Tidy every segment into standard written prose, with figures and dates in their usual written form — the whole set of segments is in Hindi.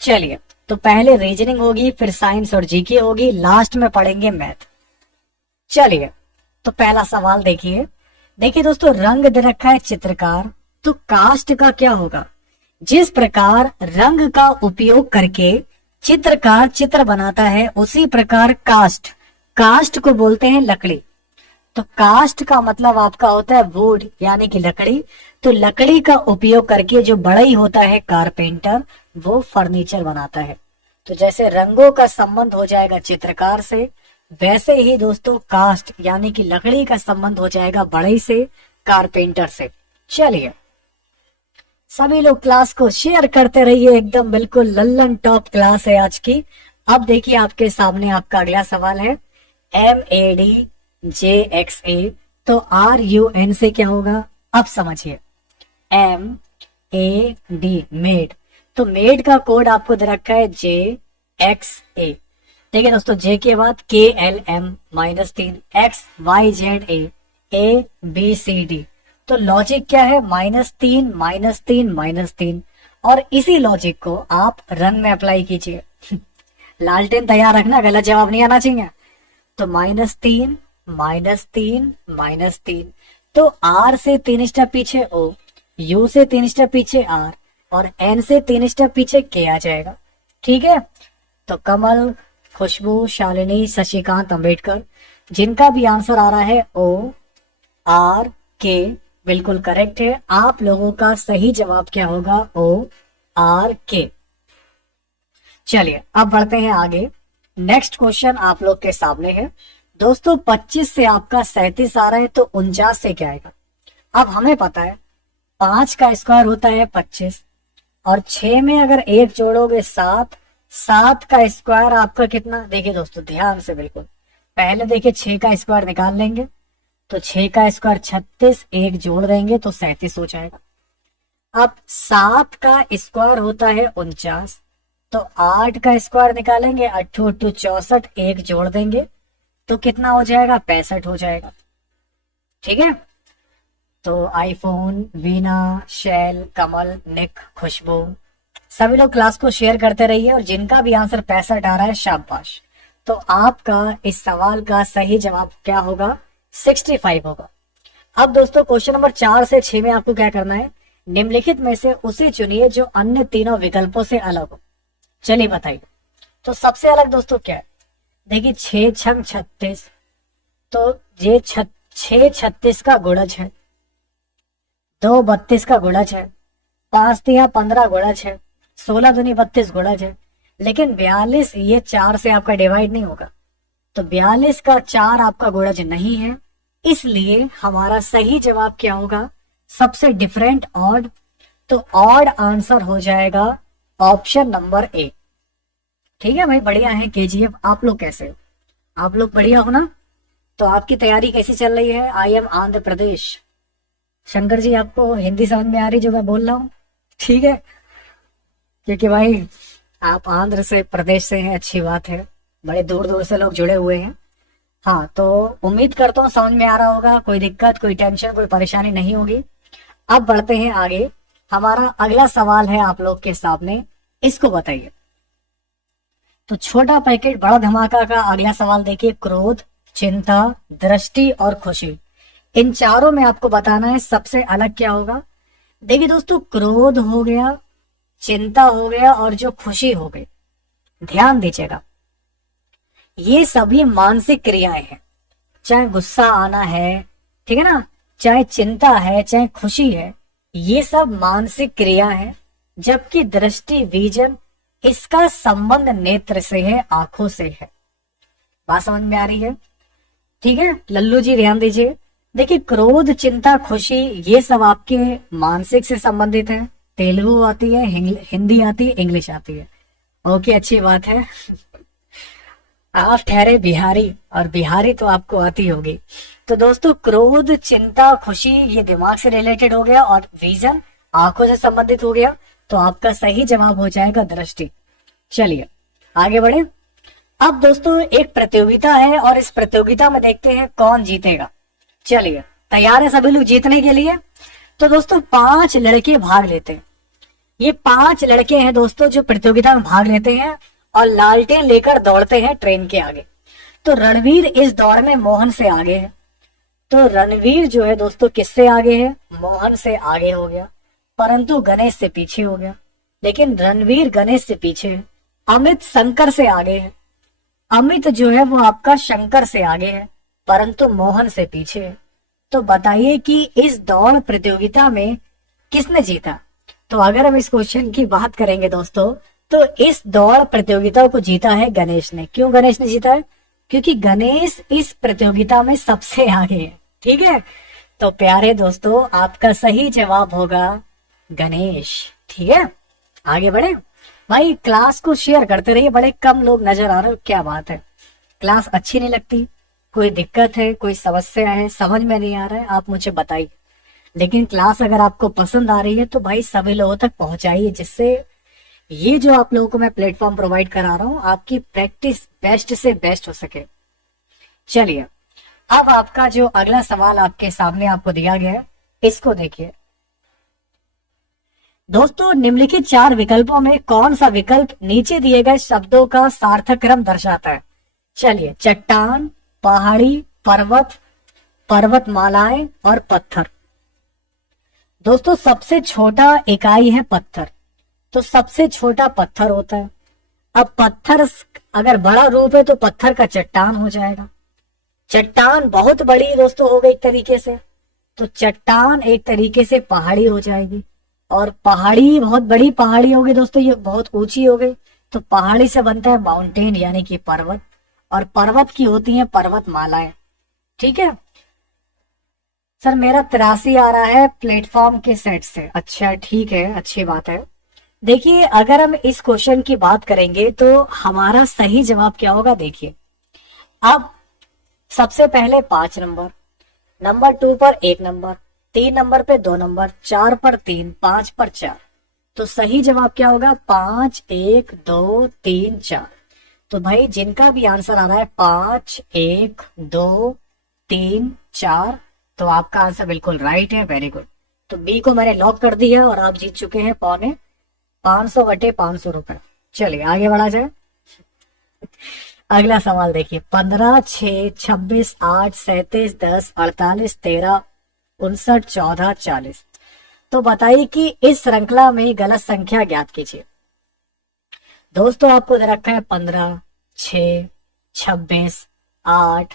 चलिए, तो पहले रीजनिंग होगी, फिर साइंस और जीके होगी, लास्ट में पढ़ेंगे मैथ। चलिए, तो पहला सवाल देखिए। देखिए दोस्तों, रंग दे रखा है चित्रकार, तो कास्ट का क्या होगा? जिस प्रकार रंग का उपयोग करके चित्रकार चित्र बनाता है, उसी प्रकार कास्ट, कास्ट को बोलते हैं लकड़ी। तो कास्ट का मतलब आपका होता है वुड, यानी कि लकड़ी। तो लकड़ी का उपयोग करके जो बढ़ई होता है कारपेंटर, वो फर्नीचर बनाता है। तो जैसे रंगों का संबंध हो जाएगा चित्रकार से, वैसे ही दोस्तों कास्ट यानी कि लकड़ी का संबंध हो जाएगा बढ़ई से, कारपेंटर से। चलिए, सभी लोग क्लास को शेयर करते रहिए, एकदम बिल्कुल लल्लन टॉप क्लास है आज की। अब देखिए आपके सामने आपका अगला सवाल है, MADJXA, तो RUN से क्या होगा? अब समझिए, MAD मेड, तो मेड का कोड आपको दे रखा है JXA। देखिए दोस्तों, J के बाद KLM -3 XYZA ABCD, तो लॉजिक क्या है? -3 -3 -3। और इसी लॉजिक को आप रन में अप्लाई कीजिए। लालटेन तैयार रखना, गलत जवाब नहीं आना चाहिए। तो -3 -3 -3, तो R से 3 स्टेप पीछे O, U से 3 स्टेप पीछे R, और N से 3 स्टेप पीछे K आ जाएगा। ठीक है, तो कमल, खुशबू, शालिनी, शशिकांत, अंबेडकर, जिनका भी आंसर आ रहा है ORK, बिल्कुल करेक्ट है। आप लोगों का सही जवाब क्या होगा? ORK। चलिए, अब बढ़ते हैं आगे। नेक्स्ट क्वेश्चन आप लोग के सामने है दोस्तों, 25 से आपका 37 आ रहा है, तो 49 से क्या आएगा? अब हमें पता है 5 का स्क्वायर होता है 25, और 6 में अगर 1 जोड़ोगे 7, 7 का स्क्वायर आपका कितना? देखिए दोस्तों ध्यान से, बिल्कुल पहले देखिए 6 का स्क्वायर निकाल लेंगे, तो 6 का स्क्वायर 36, 1 जोड़ देंगे तो 37 हो जाएगा। अब 7 का स्क्वायर होता है 49, तो 8 का स्क्वायर निकालेंगे, 8 8 64, 1 जोड़ देंगे तो कितना हो जाएगा? 65 हो जाएगा। ठीक है, तो आईफोन, वीना, शैल, कमल, निक, खुशबू, सभी लोग क्लास को शेयर करते रहिए, और जिनका भी आंसर 65 आ रहा है, शाबाश। तो आपका इस सवाल का सही जवाब क्या होगा? 65 होगा। अब दोस्तों क्वेश्चन नंबर 4 से 6 में आपको क्या करना है? निम्नलिखित में से उसे चुनिए जो अन्य तीनों विकल्पों से अलग हो। चलिए बताइए, तो सबसे अलग दोस्तों क्या है? देखिए 6 छंग 36, तो ये 6 36 का गुणज है, 2 32 का गुणज है, 5 3 15 गुणज है, 16 दूनी 32 गुणज है। लेकिन 42 ये 4 से आपका डिवाइड नहीं होगा, तो 42 का 4 आपका गुणज नहीं है, इसलिए हमारा सही जवाब क्या होगा? सबसे डिफरेंट ऑड, तो ऑड आंसर हो जाएगा ऑप्शन नंबर ए। ठीक है भाई, बढ़िया है KGF। आप लोग कैसे हो? आप लोग बढ़िया हो ना? तो आपकी तैयारी कैसी चल रही है? I am Andhra Pradesh. शंकर जी, आपको हिंदी समझ में आ रही जो मैं बोल रहा हूँ? ठीक है, क्योंकि भाई आप आंध्र से प्रदेश से हैं, अच्छी बात है, बड़े दूर दूर से लोग जुड़े हुए हैं। हाँ, तो उम्मीद करता हूँ समझ में आ रहा होगा, कोई दिक्कत, कोई टेंशन, कोई परेशानी नहीं होगी। अब बढ़ते हैं आगे। हमारा अगला सवाल है आप लोग के सामने, इसको बताइए। तो छोटा पैकेट बड़ा धमाका का अगला सवाल देखिए, क्रोध, चिंता, दृष्टि और खुशी, इन चारों में आपको बताना है सबसे अलग क्या होगा। देखिए दोस्तों, क्रोध हो गया, चिंता हो गया, और जो खुशी हो गई, ध्यान दीजिएगा, ये सभी मानसिक क्रियाएं हैं। चाहे गुस्सा आना है, ठीक है ना, चाहे चिंता है, चाहे खुशी है, ये सब मानसिक क्रिया है। जबकि दृष्टि, विजन, इसका संबंध नेत्र से है, आंखों से है। बात समझ में आ रही है? ठीक है, लल्लू जी ध्यान दीजिए। देखिए, क्रोध, चिंता, खुशी, ये सब आपके मानसिक से संबंधित है। तेलुगु आती है, हिंदी आती है, इंग्लिश आती है। ओके, अच्छी बात है। आप ठहरे बिहारी, और बिहारी तो आपको आती होगी। तो दोस्तों, क्रोध, चिंता, खुशी, ये दिमाग से रिलेटेड हो गया, और विजन आंखों से संबंधित हो गया। तो आपका सही जवाब हो जाएगा दृष्टि। चलिए आगे बढ़े। अब दोस्तों एक प्रतियोगिता है, और इस प्रतियोगिता में देखते हैं कौन जीतेगा। चलिए, तैयार है सभी लोग जीतने के लिए? तो दोस्तों 5 लड़के भाग लेते हैं। ये 5 लड़के हैं दोस्तों जो प्रतियोगिता में भाग लेते हैं और लालटेन लेकर दौड़ते हैं ट्रेन के आगे। तो रणवीर इस दौड़ में मोहन से आगे है। तो रणवीर जो है दोस्तों किससे आगे है? मोहन से आगे हो गया, परंतु गणेश से पीछे हो गया। लेकिन रणवीर गणेश से पीछे है। अमित शंकर से आगे है। अमित जो है वो आपका शंकर से आगे है, परंतु मोहन से पीछे है। तो बताइए कि इस दौड़ प्रतियोगिता में किसने जीता? तो अगर हम इस क्वेश्चन की बात करेंगे दोस्तों, तो इस दौड़ प्रतियोगिता को जीता है गणेश ने। क्यों गणेश ने जीता है? क्योंकि गणेश इस प्रतियोगिता में सबसे आगे है। ठीक है, तो प्यारे दोस्तों आपका सही जवाब होगा गणेश। ठीक है, आगे बढ़े भाई। क्लास को शेयर करते रहिए, बड़े कम लोग नजर आ रहे हो, क्या बात है? क्लास अच्छी नहीं लगती? कोई दिक्कत है, कोई समस्या है, समझ में नहीं आ रहा है, आप मुझे बताइए। लेकिन क्लास अगर आपको पसंद आ रही है तो भाई सभी लोगों तक पहुंचाइए, जिससे ये जो आप लोगों को मैं प्लेटफॉर्म प्रोवाइड करा रहा हूं आपकी प्रैक्टिस बेस्ट से बेस्ट हो सके। चलिए, अब आपका जो अगला सवाल आपके सामने आपको दिया गया है, इसको देखिए दोस्तों। निम्नलिखित 4 विकल्पों में कौन सा विकल्प नीचे दिए गए शब्दों का सार्थक क्रम दर्शाता है? चलिए, चट्टान, पहाड़ी, पर्वत, पर्वतमालाएं और पत्थर। दोस्तों सबसे छोटा इकाई है पत्थर, तो सबसे छोटा पत्थर होता है। अब पत्थर अगर बड़ा रूप है तो पत्थर का चट्टान हो जाएगा। चट्टान बहुत बड़ी दोस्तों हो गई एक तरीके से, तो चट्टान एक तरीके से पहाड़ी हो जाएगी। और पहाड़ी बहुत बड़ी पहाड़ी होगी दोस्तों, ये बहुत ऊंची हो गई, तो पहाड़ी से बनता है माउंटेन यानी कि पर्वत, और पर्वत की होती है पर्वतमालाएं। ठीक है सर, मेरा 83 आ रहा है प्लेटफॉर्म के सेट से। अच्छा ठीक है, अच्छी बात है। देखिए अगर हम इस क्वेश्चन की बात करेंगे तो हमारा सही जवाब क्या होगा? देखिए, अब सबसे पहले 5 नंबर, नंबर 2 पर 1 नंबर, 3 नंबर पे 2 नंबर, 4 पर 3, 5 पर 4। तो सही जवाब क्या होगा? 5, 1, 2, 3, 4। तो भाई जिनका भी आंसर आ रहा है 5, 1, 2, 3, 4, तो आपका आंसर बिल्कुल राइट है। Very good. तो बी को मैंने लॉक कर दिया और आप जीत चुके हैं 500/500 रुपए। चलिए आगे बढ़ा जाए। अगला सवाल देखिए, 15, 6, 26, 8, 37, 10, 48, 13, 59, 14, 40। तो बताइए कि इस श्रृंखला में गलत संख्या ज्ञात कीजिए। दोस्तों आपको दे रखा है 15, 6, 26, 8,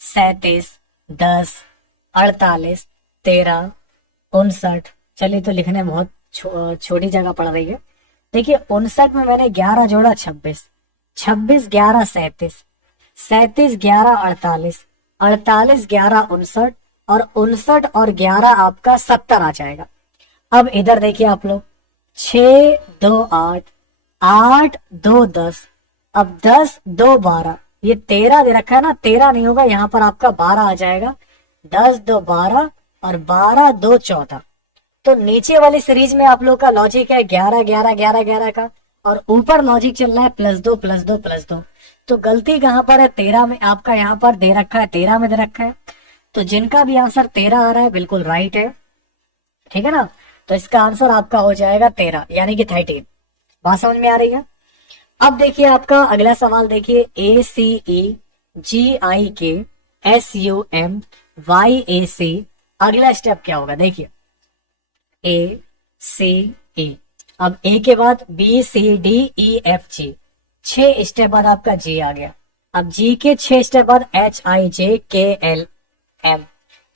37, 10, 48, 13, 59। चलिए, तो लिखने में बहुत छोटी जगह पड़ रही है। देखिए 59 में मैंने 11 जोड़ा 26, 26 11 37, 37 11 48, 48 11 59, और 59 और 11 आपका 70 आ जाएगा। अब इधर देखिए आप लोग, 6 2 8, 8 2 10, अब 10 2 12, ये 13 दे रखा है ना, 13 नहीं होगा, यहाँ पर आपका 12 आ जाएगा। 10 2 12 और 12 2 14। तो नीचे वाली सीरीज में आप लोग का लॉजिक है 11 11 11 11 का, और ऊपर लॉजिक चल रहा है +2 +2 +2। तो गलती कहां पर है? 13 में आपका यहाँ पर दे रखा है, 13 में दे रखा है। तो जिनका भी आंसर 13 आ रहा है बिल्कुल राइट है। ठीक है ना, तो इसका आंसर आपका हो जाएगा 13 यानी कि 13। बात समझ में आ रही है? अब देखिए आपका अगला सवाल देखिए, ACEGIKSUMYAC। अगला स्टेप क्या होगा? देखिए ACE, अब ए के बाद BCDEFG, 6 स्टेप बाद आपका जी आ गया। अब जी के 6 स्टेप बाद HIJKLM,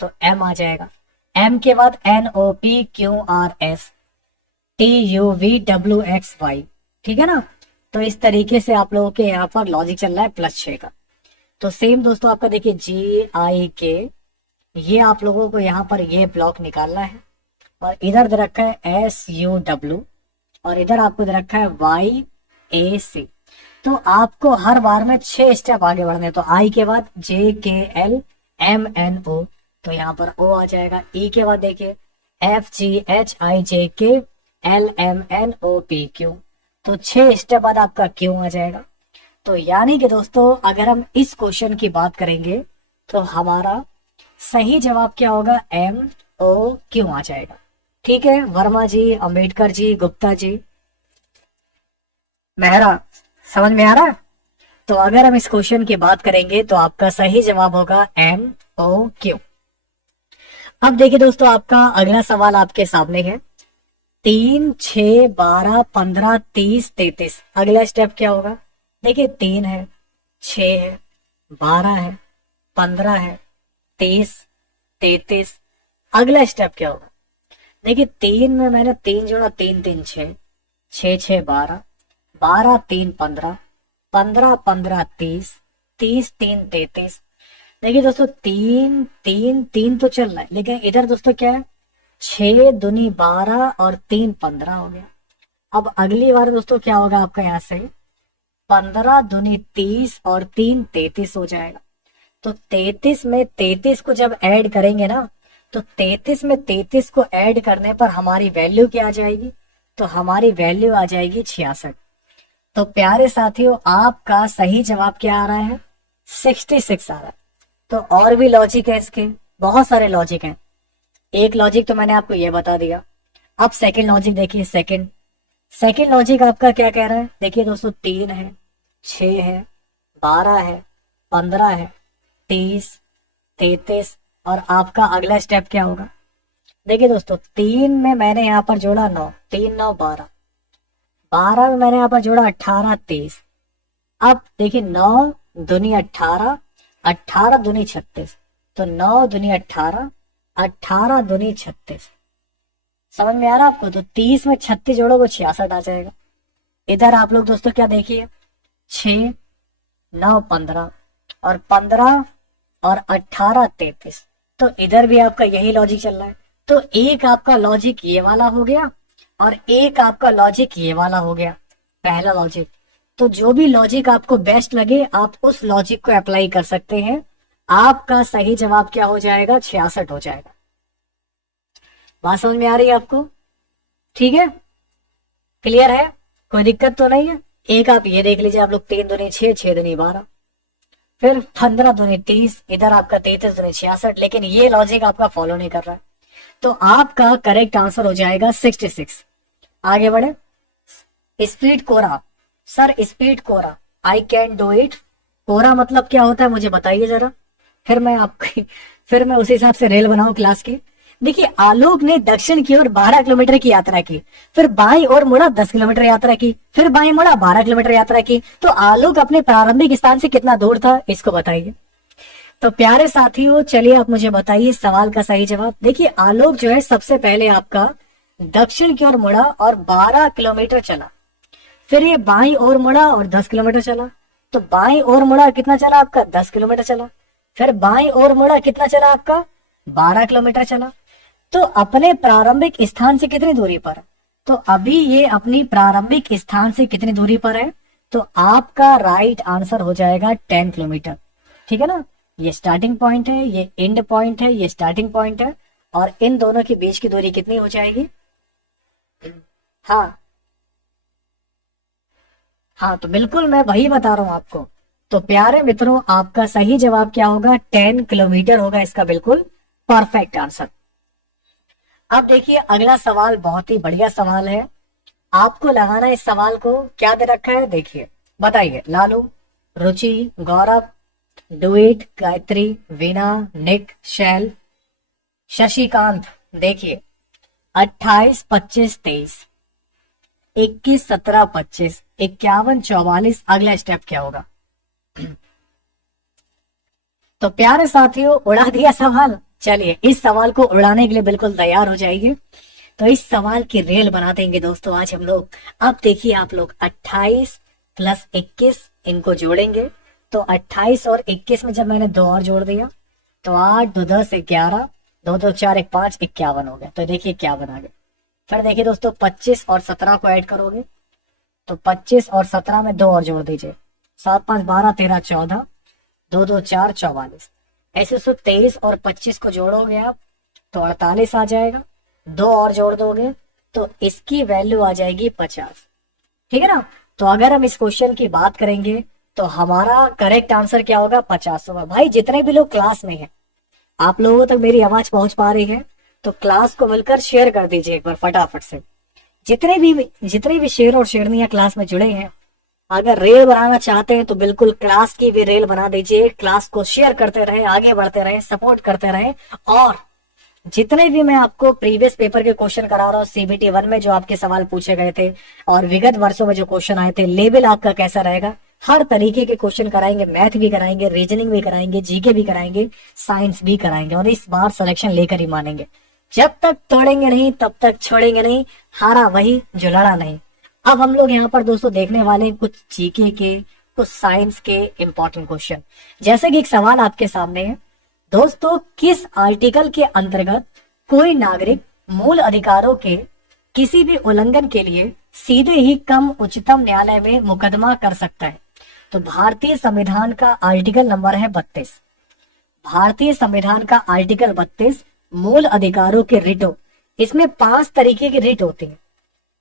तो एम आ जाएगा। एम के बाद NOPQRSTUVWXY। ठीक है ना, तो इस तरीके से आप लोगों के यहाँ पर लॉजिक चल रहा है +6 का। तो सेम दोस्तों आपका देखिए GIK, ये आप लोगों को यहाँ पर ये ब्लॉक निकालना है, और इधर दे रखा है SUW, और इधर आपको दे रखा है YAC। तो आपको हर बार में 6 स्टेप आगे बढ़ने। तो आई के बाद JKLMNO, तो यहाँ पर O आ जाएगा। ई के बाद देखिए FGHIJKLMNOPQ, तो 6 स्टेप बाद आपका Q आ जाएगा। तो यानी कि दोस्तों अगर हम इस क्वेश्चन की बात करेंगे तो हमारा सही जवाब क्या होगा? MOQ आ जाएगा। ठीक है, वर्मा जी, अंबेडकर जी, गुप्ता जी, मेहरा, समझ में आ रहा है? तो अगर हम इस क्वेश्चन की बात करेंगे तो आपका सही जवाब होगा MOQ। अब देखिए दोस्तों, आपका अगला सवाल आपके सामने है। 3, 6, 12, 15, 30, 33, अगला स्टेप क्या होगा? देखिए 3 है, 6 है, 12 है, 15 है, 30, 33, अगला स्टेप क्या होगा? देखिए 3 में मैंने 3 जोड़ा, 3 3 6, 6 6 12, 12 3 15, 15 15 30, 30 3 33। देखिए दोस्तों, 3 3 3 तो चल रहा है, लेकिन इधर दोस्तों क्या है? 6 दूनी 12 और 3 15 हो गया। अब अगली बार दोस्तों क्या होगा आपका? यहाँ से 15 दूनी 30 और 3 33 हो जाएगा। तो 33 में 33 को जब ऐड करेंगे ना, तो 33 में 33 को ऐड करने पर हमारी वैल्यू क्या आ जाएगी? तो हमारी वैल्यू आ जाएगी 66। तो प्यारे साथियों, आपका सही जवाब क्या आ रहा है? 66 आ रहा है। तो और भी लॉजिक है इसके, बहुत सारे लॉजिक हैं। एक लॉजिक तो मैंने आपको ये बता दिया। अब सेकंड लॉजिक देखिए। सेकंड लॉजिक आपका क्या कह रहा है? देखिए दोस्तों, 3 है, 6 है, 12 है, 15 है, 30, 33, और आपका अगला स्टेप क्या होगा? देखिए दोस्तों, 3 में मैंने यहाँ पर जोड़ा 9, 3 9 12, 12 में मैंने यहाँ पर जोड़ा 18 23। अब देखिए 9 दूनी 18, 18 दूनी 36, तो 9 दूनी 18, 18 दूनी 36। समझ में आ रहा है आपको? तो 30 में 36 जोड़ोगे 66 आ जाएगा। इधर आप लोग दोस्तों क्या देखिए, 6 9 15 और 15 और 18 33। तो इधर भी आपका यही लॉजिक चल रहा है। तो एक आपका लॉजिक ये वाला हो गया और एक आपका लॉजिक ये वाला हो गया, पहला लॉजिक। तो जो भी लॉजिक आपको बेस्ट लगे आप उस लॉजिक को अप्लाई कर सकते हैं। आपका सही जवाब क्या हो जाएगा? 66 हो जाएगा। बात समझ में आ रही है आपको? ठीक है, क्लियर है, कोई दिक्कत तो नहीं है? एक आप ये देख लीजिए, आप लोग 3 दूनी 6, 6 दूनी 12, फिर 15 दूनी 30, इधर आपका 33 दूनी 66, लेकिन ये लॉजिक आपका फॉलो नहीं कर रहा है। तो आपका करेक्ट आंसर हो जाएगा 66। आगे बढ़े। स्पीड कोरा, सर स्पीड कोरा, आई कैन डू इट। कोरा मतलब क्या होता है मुझे बताइए जरा, फिर मैं उसी हिसाब से रेल बनाऊं क्लास की। देखिए, आलोक ने दक्षिण की ओर 12 किलोमीटर की यात्रा की, फिर बाईं ओर मुड़ा 10 किलोमीटर यात्रा की, फिर बाईं मुड़ा 12 किलोमीटर यात्रा की। तो आलोक अपने प्रारंभिक स्थान से कितना दूर था, इसको बताइए। तो प्यारे साथियों, चलिए आप मुझे बताइए सवाल का सही जवाब। देखिए, आलोक जो है सबसे पहले आपका दक्षिण की ओर मुड़ा और 12 किलोमीटर चला, फिर ये बाईं ओर मुड़ा और 10 किलोमीटर चला। तो बाईं ओर मुड़ा कितना चला आपका? 10 किलोमीटर चला। फिर बाईं ओर मुड़ा कितना चला आपका? 12 किलोमीटर चला। तो अपने प्रारंभिक स्थान से कितनी दूरी पर है? तो अभी ये अपनी प्रारंभिक स्थान से कितनी दूरी पर है? तो आपका राइट आंसर हो जाएगा 10 किलोमीटर। ठीक है ना, ये स्टार्टिंग पॉइंट है, ये एंड पॉइंट है, ये स्टार्टिंग पॉइंट है, और इन दोनों के बीच की दूरी कितनी हो जाएगी? हाँ हाँ, तो बिल्कुल मैं वही बता रहा हूं आपको। तो प्यारे मित्रों, आपका सही जवाब क्या होगा? 10 किलोमीटर होगा इसका बिल्कुल परफेक्ट आंसर। अब देखिए, अगला सवाल बहुत ही बढ़िया सवाल है। आपको लगाना है इस सवाल को, क्या दे रखा है देखिए, बताइए। लालू, रुचि, गौरव, डुइट, गायत्री, वीना, निक, शैल, शशिकांत। देखिए 28 25 23, 21 17 25, 51 44, अगला स्टेप क्या होगा? तो प्यारे साथियों, उड़ा दिया सवाल। चलिए इस सवाल को उड़ाने के लिए बिल्कुल तैयार हो जाइए। तो इस सवाल की रेल बना देंगे दोस्तों आज हम लोग। अब देखिए आप लोग, 28 प्लस 21 इनको जोड़ेंगे। तो 28 और 21 में जब मैंने 2 और जोड़ दिया तो 8 2 10 11, 2 2 4 1 5, 51 हो गया। तो देखिए 51 आ गया। फिर देखिए दोस्तों, 25 और 17 को ऐड करोगे तो 25 और 17 में 2 और जोड़ दीजिए, 7 5 12 13 14, 2 2 4 44। ऐसे 23 और 25 को जोड़ोगे आप तो 48 आ जाएगा। 2 और जोड़ दोगे तो इसकी वैल्यू आ जाएगी 50। ठीक है ना। तो अगर हम इस क्वेश्चन की बात करेंगे तो हमारा करेक्ट आंसर क्या होगा? 50 होगा। भाई जितने भी लोग क्लास में हैं, आप लोगों तक मेरी आवाज पहुंच पा रही है? तो क्लास को मिलकर शेयर कर दीजिए एक बार फटाफट से। जितने भी शेर और शेरनियां क्लास में जुड़े हैं, अगर रेल बनाना चाहते हैं तो बिल्कुल क्लास की भी रेल बना दीजिए। क्लास को शेयर करते रहे, आगे बढ़ते रहे, सपोर्ट करते रहे। और जितने भी मैं आपको प्रीवियस पेपर के क्वेश्चन करा रहा हूँ, CBT 1 में जो आपके सवाल पूछे गए थे और विगत वर्षों में जो क्वेश्चन आए थे, लेवल आपका कैसा रहेगा, हर तरीके के क्वेश्चन कराएंगे। मैथ भी कराएंगे, रीजनिंग भी कराएंगे, जीके भी कराएंगे, साइंस भी कराएंगे। और इस बार सिलेक्शन लेकर ही मानेंगे। जब तक तोड़ेंगे नहीं तब तक छोड़ेंगे नहीं, हारा वही जो लड़ा नहीं। अब हम लोग यहाँ पर दोस्तों देखने वाले हैं कुछ जीके के, कुछ साइंस के इंपॉर्टेंट क्वेश्चन। जैसे कि एक सवाल आपके सामने है दोस्तों, किस आर्टिकल के अंतर्गत कोई नागरिक मूल अधिकारों के किसी भी उल्लंघन के लिए सीधे ही कम उच्चतम न्यायालय में मुकदमा कर सकता है? तो भारतीय संविधान का आर्टिकल नंबर है 32। भारतीय संविधान का आर्टिकल 32 मूल अधिकारों के रिटों। इसमें 5 तरीके की रिट होती है।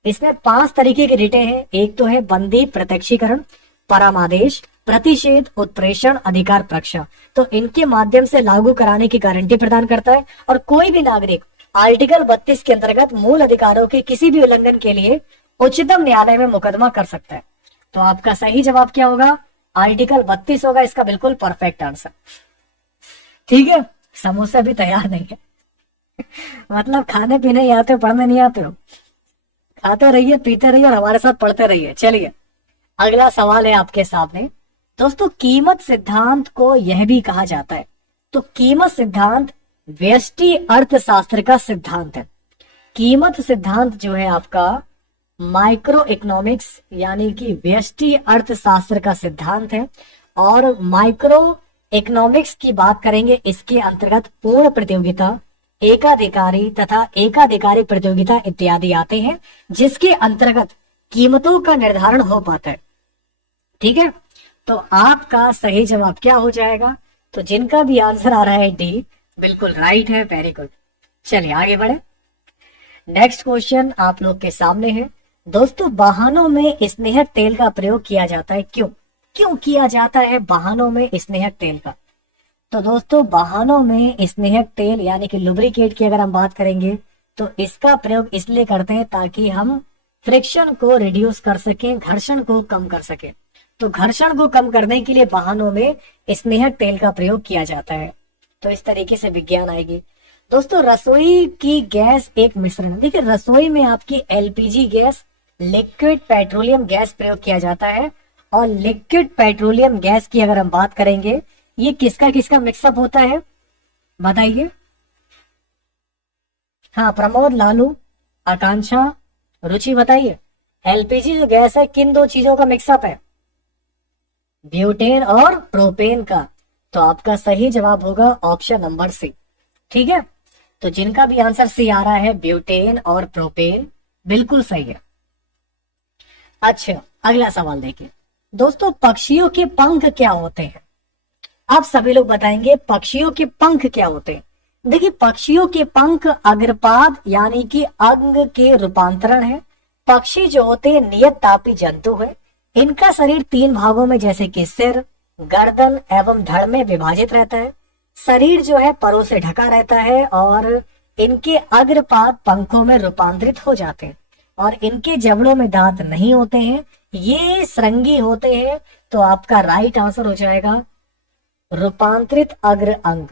इसमें 5 तरीके की रिटें हैं। एक तो है बंदी प्रत्यक्षीकरण, परमादेश, प्रतिषेध, उत्प्रेषण, अधिकार परीक्षा। तो इनके माध्यम से लागू कराने की गारंटी प्रदान करता है। और कोई भी नागरिक आर्टिकल 32 के अंतर्गत मूल अधिकारों के किसी भी उल्लंघन के लिए उच्चतम न्यायालय में मुकदमा कर सकता है। तो आपका सही जवाब क्या होगा? आर्टिकल 32 होगा इसका बिल्कुल परफेक्ट आंसर। ठीक है, समोसा भी तैयार नहीं है। मतलब खाने पीने ही आते हो, पढ़ने नहीं आते हो। खाते रहिए, पीते रहिए और हमारे साथ पढ़ते रहिए। चलिए अगला सवाल है आपके सामने दोस्तों, कीमत सिद्धांत को यह भी कहा जाता है। तो कीमत सिद्धांत व्यष्टि अर्थशास्त्र का सिद्धांत है। कीमत सिद्धांत जो है आपका माइक्रो इकोनॉमिक्स यानी कि व्यष्टि अर्थशास्त्र का सिद्धांत है। और माइक्रो इकोनॉमिक्स की बात करेंगे, इसके अंतर्गत पूर्ण प्रतियोगिता, एकाधिकारी तथा एकाधिकारी प्रतियोगिता इत्यादि आते हैं, जिसके अंतर्गत कीमतों का निर्धारण हो पाता है। ठीक है, तो आपका सही जवाब क्या हो जाएगा? तो जिनका भी आंसर आ रहा है डी, बिल्कुल राइट है। Very good. चलिए आगे बढ़े। नेक्स्ट क्वेश्चन आप लोग के सामने है दोस्तों, वाहनों में स्नेहक तेल का प्रयोग किया जाता है। क्यों किया जाता है वाहनों में स्नेहक तेल का? तो दोस्तों वाहनों में स्नेहक तेल यानी कि लुब्रिकेट की अगर हम बात करेंगे तो इसका प्रयोग इसलिए करते हैं ताकि हम फ्रिक्शन को रिड्यूस कर सकें, घर्षण को कम कर सकें। तो घर्षण को कम करने के लिए वाहनों में स्नेहक तेल का प्रयोग किया जाता है। तो इस तरीके से विज्ञान आएगी। दोस्तों रसोई की गैस एक मिश्रण, देखिए रसोई में आपकी LPG gas, liquid petroleum gas प्रयोग किया जाता है। और लिक्विड पेट्रोलियम गैस की अगर हम बात करेंगे, ये किसका किसका मिक्सअप होता है बताइए? हाँ प्रमोद, लालू, आकांक्षा, रुचि बताइए। LPG जो गैस है किन 2 चीजों का मिक्सअप है? ब्यूटेन और प्रोपेन का। तो आपका सही जवाब होगा ऑप्शन नंबर सी। ठीक है, तो जिनका भी आंसर सी आ रहा है ब्यूटेन और प्रोपेन, बिल्कुल सही है। अच्छा अगला सवाल देखिए दोस्तों, पक्षियों के पंख क्या होते हैं? आप सभी लोग बताएंगे पक्षियों के पंख क्या होते हैं। देखिए पक्षियों के पंख अग्रपाद यानी कि अंग के रूपांतरण है। पक्षी जो होते हैं नियत तापी जंतु है। इनका शरीर 3 भागों में जैसे कि सिर, गर्दन एवं धड़ में विभाजित रहता है। शरीर जो है परों से ढका रहता है और इनके अग्रपाद पंखों में रूपांतरित हो जाते हैं। और इनके जबड़ों में दांत नहीं होते हैं, ये श्रृंगी होते हैं। तो आपका राइट आंसर हो जाएगा रूपांतरित अग्र अंग।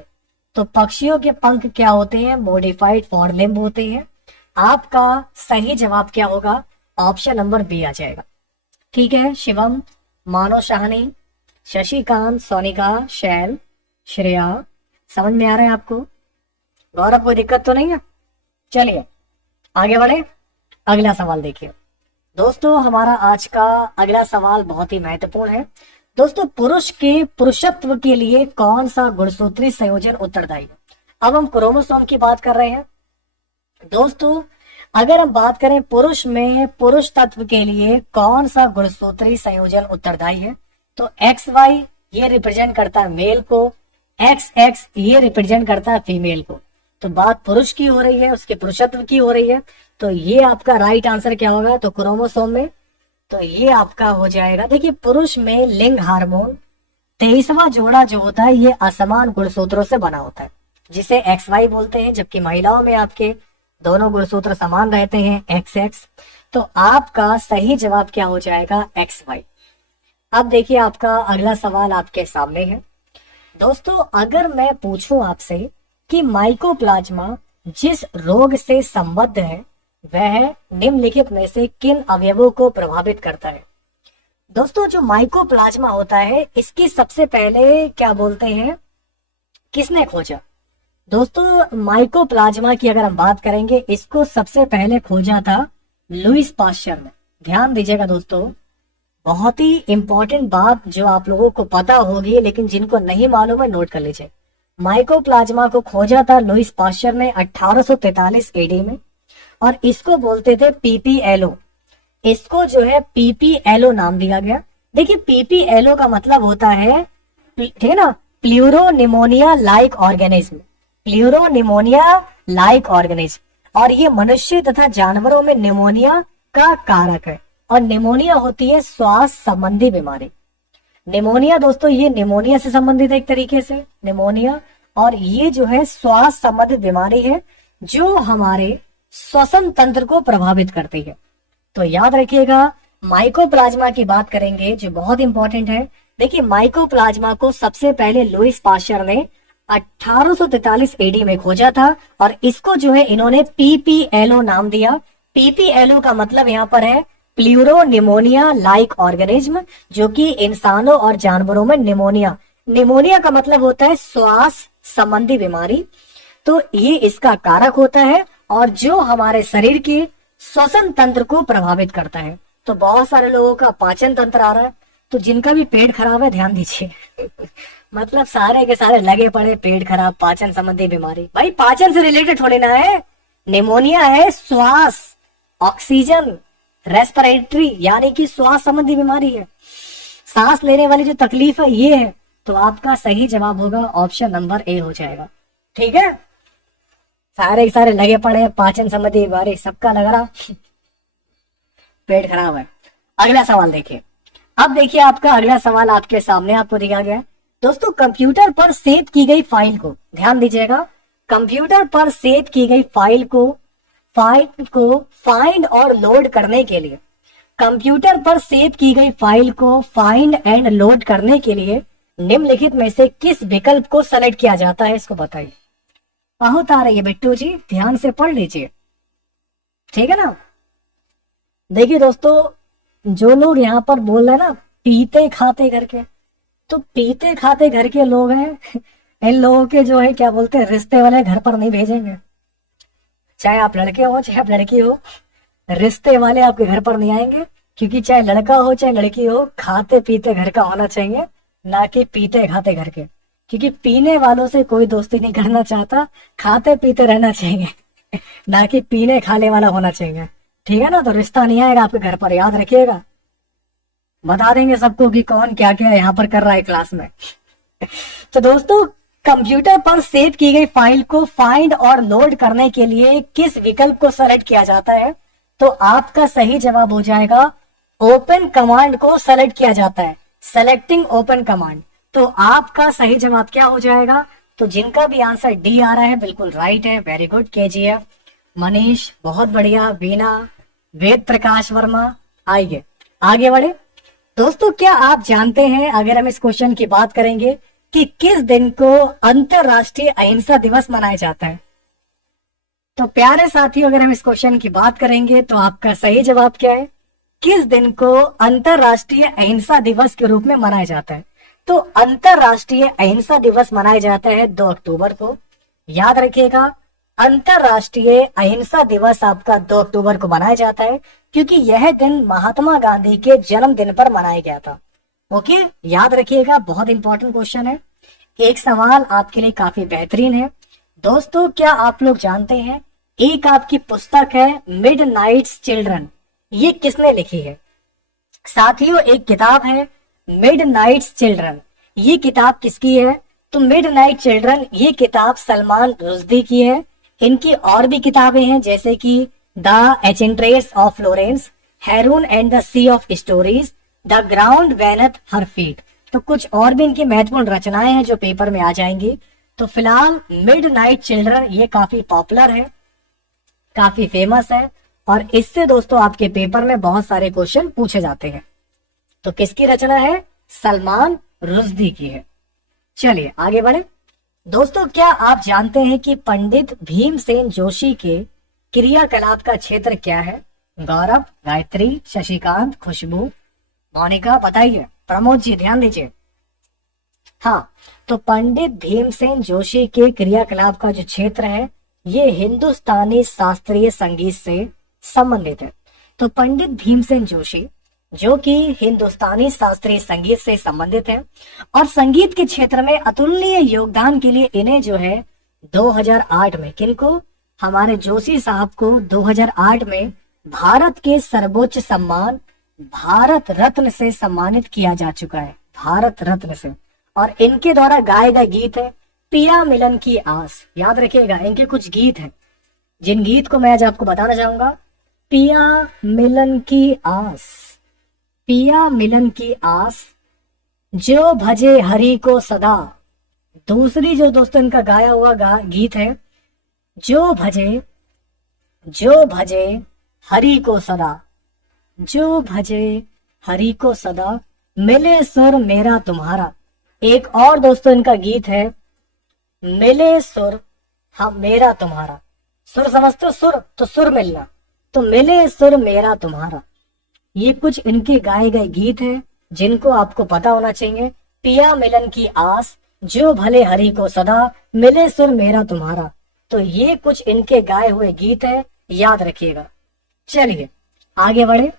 तो पक्षियों के पंख क्या होते हैं? मॉडिफाइड फोरलिम्ब होते हैं। आपका सही जवाब क्या होगा? ऑप्शन नंबर बी आ जाएगा। ठीक है, शिवम, मानव शाहनी, शशिकांत, सोनिका, शैल, श्रेया, समझ में आ रहा है आपको? गौरव कोई दिक्कत तो नहीं है? चलिए आगे बढ़े। अगला सवाल देखिए दोस्तों, हमारा आज का अगला सवाल बहुत ही महत्वपूर्ण है। दोस्तों पुरुष के पुरुषत्व के लिए कौन सा गुणसूत्री संयोजन उत्तरदायी है? अब हम क्रोमोसोम की बात कर रहे हैं। दोस्तों अगर हम बात करें पुरुष में पुरुष तत्व के लिए कौन सा गुणसूत्री संयोजन उत्तरदायी है, तो XY ये रिप्रेजेंट करता है मेल को, XX ये रिप्रेजेंट करता है फीमेल को। तो बात पुरुष की हो रही है, उसके पुरुषत्व की हो रही है। तो ये आपका राइट आंसर क्या होगा? तो क्रोमोसोम में, तो ये आपका हो जाएगा। देखिए पुरुष में लिंग हार्मोन 23वां जोड़ा जो होता है ये असमान गुणसूत्रों से बना होता है। जिसे XY बोलते हैं, जबकि महिलाओं में आपके दोनों गुणसूत्र समान रहते हैं XX। तो आपका सही जवाब क्या हो जाएगा? XY। अब देखिए आपका अगला सवाल आपके सामने है। दोस्तों अगर मैं पूछूं आपसे कि माइकोप्लाज्मा जिस रोग से संबद्ध है वह निम्नलिखित में से किन अवयवों को प्रभावित करता है? दोस्तों जो माइकोप्लाज्मा होता है इसकी सबसे पहले क्या बोलते हैं, किसने खोजा? दोस्तों माइकोप्लाज्मा की अगर हम बात करेंगे, इसको सबसे पहले खोजा था लुईस पाश्चर ने। ध्यान दीजिएगा दोस्तों, बहुत ही इंपॉर्टेंट बात जो आप लोगों को पता होगी लेकिन जिनको नहीं मालूम है नोट कर लीजिए। माइकोप्लाज्मा को खोजा था लुईस पाश्चर ने 1843 एडी में, और इसको बोलते थे पीपीएलओ। इसको जो है पीपीएलओ नाम दिया गया। देखिए पीपीएलओ का मतलब होता है, ठीक है ना, pleuropneumonia like organism. Pleuropneumonia like organism, और ये मनुष्य तथा जानवरों में निमोनिया का कारक है। और निमोनिया होती है श्वास संबंधी बीमारी। निमोनिया दोस्तों ये निमोनिया से संबंधित एक तरीके से निमोनिया, और ये जो है श्वास संबंधित बीमारी है जो हमारे श्वसन तंत्र को प्रभावित करती है। तो याद रखिएगा माइकोप्लाज्मा की बात करेंगे जो बहुत इंपॉर्टेंट है। देखिए माइकोप्लाज्मा को सबसे पहले लुईस पाश्चर ने 1843 एडी में खोजा था, और इसको जो है इन्होंने पीपीएलओ नाम दिया। पीपीएलओ का मतलब यहाँ पर है प्लूरोनिमोनिया लाइक ऑर्गेनिज्म, जो कि इंसानों और जानवरों में निमोनिया, निमोनिया का मतलब होता है श्वास संबंधी बीमारी, तो ये इसका कारक होता है और जो हमारे शरीर के श्वसन तंत्र को प्रभावित करता है। तो बहुत सारे लोगों का पाचन तंत्र आ रहा है, तो जिनका भी पेट खराब है ध्यान दीजिए मतलब सारे के सारे लगे पड़े पेट खराब, पाचन संबंधी बीमारी। भाई पाचन से रिलेटेड थोड़ी ना है, निमोनिया है श्वास, ऑक्सीजन, रेस्पिरेटरी यानी कि श्वास संबंधी बीमारी है, सांस लेने वाली जो तकलीफ है ये है। तो आपका सही जवाब होगा ऑप्शन नंबर ए हो जाएगा। ठीक है, सारे के सारे लगे पड़े पाचन संबंधी बीमारी, सबका लग रहा पेट खराब है। अगला सवाल देखिए। अब देखिए आपका अगला सवाल आपके सामने आपको दिया गया है। दोस्तों कंप्यूटर पर सेव की गई फाइल को, ध्यान दीजिएगा, कंप्यूटर पर सेव की गई फाइल को फाइंड और लोड करने के लिए, कंप्यूटर पर सेव की गई फाइल को फाइंड एंड लोड करने के लिए निम्नलिखित में से किस विकल्प को सेलेक्ट किया जाता है, इसको बताइए। बहुत आ रही है बिट्टू जी, ध्यान से पढ़ लीजिए, ठीक है ना। देखिए दोस्तों जो लोग यहाँ पर बोल रहे हैं ना पीते खाते घर के, तो पीते खाते घर के लोग हैं इन लोगों के जो है क्या बोलते हैं रिश्ते वाले घर पर नहीं भेजेंगे। चाहे आप लड़के हो चाहे आप लड़की हो, रिश्ते वाले आपके घर पर नहीं आएंगे, क्योंकि चाहे लड़का हो चाहे लड़की हो खाते पीते घर का होना चाहिए, ना कि पीते खाते घर के। क्योंकि पीने वालों से कोई दोस्ती नहीं करना चाहता, खाते पीते रहना चाहिए ना कि पीने खाने वाला होना चाहिए, ठीक है ना। तो रिश्ता नहीं आएगा आपके घर पर, याद रखिएगा। बता देंगे सबको कि कौन क्या क्या यहाँ पर कर रहा है क्लास में तो दोस्तों कंप्यूटर पर सेव की गई फाइल को फाइंड और लोड करने के लिए किस विकल्प को सेलेक्ट किया जाता है, तो आपका सही जवाब हो जाएगा ओपन कमांड को सेलेक्ट किया जाता है, सेलेक्टिंग ओपन कमांड। तो आपका सही जवाब क्या हो जाएगा, तो जिनका भी आंसर डी आ रहा है बिल्कुल राइट है, वेरी गुड। केजीएफ, मनीष बहुत बढ़िया, वीना, वेद प्रकाश वर्मा। आइए आगे बढ़े। दोस्तों क्या आप जानते हैं, अगर हम इस क्वेश्चन की बात करेंगे कि किस दिन को अंतरराष्ट्रीय अहिंसा दिवस मनाया जाता है, तो प्यारे साथियों अगर हम इस क्वेश्चन की बात करेंगे तो आपका सही जवाब क्या है, किस दिन को अंतरराष्ट्रीय अहिंसा दिवस के रूप में मनाया जाता है। तो अंतरराष्ट्रीय अहिंसा दिवस मनाया जाता है 2 अक्टूबर को। याद रखिएगा अंतरराष्ट्रीय अहिंसा दिवस आपका 2 अक्टूबर को मनाया जाता है, क्योंकि यह दिन महात्मा गांधी के जन्मदिन पर मनाया गया था। ओके, याद रखिएगा, बहुत इंपॉर्टेंट क्वेश्चन है। एक सवाल आपके लिए काफी बेहतरीन है। दोस्तों क्या आप लोग जानते हैं, एक आपकी पुस्तक है मिडनाइट्स चिल्ड्रन, ये किसने लिखी है? साथियों एक किताब है मिडनाइट्स चिल्ड्रन, ये किताब किसकी है? तो मिडनाइट चिल्ड्रन ये किताब सलमान रुश्दी की है। इनकी और भी किताबें हैं जैसे कि the enchantress of Florence, Haroun and the sea of stories, the ground beneath her feet. तो कुछ और भी इनकी महत्वपूर्ण रचनाएं हैं जो पेपर में आ जाएंगी। तो फिलहाल मिडनाइट चिल्ड्रन ये काफी पॉपुलर है, काफी फेमस है, और इससे दोस्तों आपके पेपर में बहुत सारे क्वेश्चन पूछे जाते हैं। तो किसकी रचना है? सलमान रुश्दी की है। चलिए आगे बढ़े। दोस्तों क्या आप जानते हैं कि पंडित भीमसेन जोशी के क्रियाकलाप का क्षेत्र क्या है? गौरव, गायत्री, शशिकांत, खुशबू, मोनिका, बताइए। प्रमोद जी ध्यान दीजिए। हाँ, तो पंडित भीमसेन जोशी के क्रियाकलाप का जो क्षेत्र है ये हिंदुस्तानी शास्त्रीय संगीत से संबंधित है। तो पंडित भीमसेन जोशी जो कि हिंदुस्तानी शास्त्रीय संगीत से संबंधित है और संगीत के क्षेत्र में अतुलनीय योगदान के लिए इन्हें जो है 2008 में, किनको? हमारे जोशी साहब को 2008 में भारत के सर्वोच्च सम्मान भारत रत्न से सम्मानित किया जा चुका है, भारत रत्न से। और इनके द्वारा गाए गए गीत है पिया मिलन की आस। याद रखिएगा, इनके कुछ गीत हैं जिन गीत को मैं आज आपको बताना चाहूंगा। पिया मिलन की आस, पिया मिलन की आस, जो भजे हरि को सदा। दूसरी जो दोस्तों इनका गाया हुआ गीत है, जो भजे हरि को सदा, जो भजे हरि को सदा, मिले सुर मेरा तुम्हारा। एक और दोस्तों इनका गीत है मिले सुर हम मेरा तुम्हारा। सुर समझते हो? सुर तो सुर मिलना, तो मिले सुर मेरा तुम्हारा। ये कुछ इनके गाए गए गीत हैं जिनको आपको पता होना चाहिए। पिया मिलन की आस, जो भले हरि को सदा, मिले सुर मेरा तुम्हारा। तो ये कुछ इनके गाए हुए गीत हैं, याद रखिएगा। चलिए आगे बढ़े।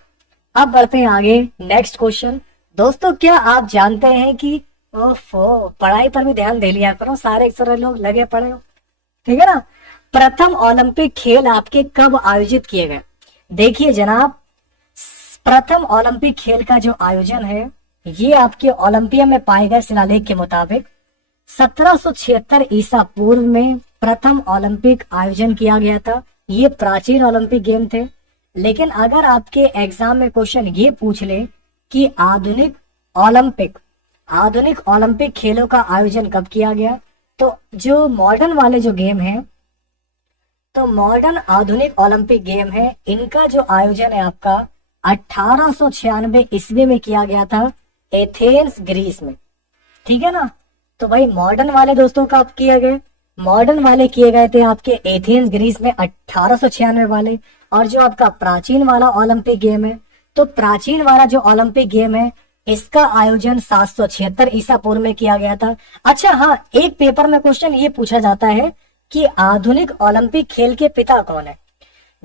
अब बढ़ते हैं आगे नेक्स्ट क्वेश्चन। दोस्तों क्या आप जानते हैं कि ओफो, पढ़ाई पर भी ध्यान दे लिया करो, सारे लोग लगे पड़े हो, ठीक है ना। प्रथम ओलंपिक खेल आपके कब आयोजित किए गए? देखिए जनाब, प्रथम ओलंपिक खेल का जो आयोजन है ये आपके ओलंपिया में पाए गए शिलालेख के मुताबिक 1776 ईसा पूर्व में प्रथम ओलंपिक आयोजन किया गया था। ये प्राचीन ओलंपिक गेम थे। लेकिन अगर आपके एग्जाम में क्वेश्चन ये पूछ ले कि आधुनिक ओलंपिक खेलों का आयोजन कब किया गया, तो जो मॉडर्न वाले जो गेम है, तो मॉडर्न आधुनिक ओलंपिक गेम है, इनका जो आयोजन है आपका 1896 ईस्वी में किया गया था एथेंस ग्रीस में, ठीक है ना। तो भाई मॉडर्न वाले दोस्तों कब किए गए? मॉडर्न वाले किए गए थे आपके एथेंस ग्रीस में 1896 वाले। और जो आपका प्राचीन वाला ओलंपिक गेम है, तो प्राचीन वाला जो ओलंपिक गेम है इसका आयोजन 776 ईसा पूर्व में किया गया था। अच्छा हाँ, एक पेपर में क्वेश्चन ये पूछा जाता है कि आधुनिक ओलंपिक खेल के पिता कौन है।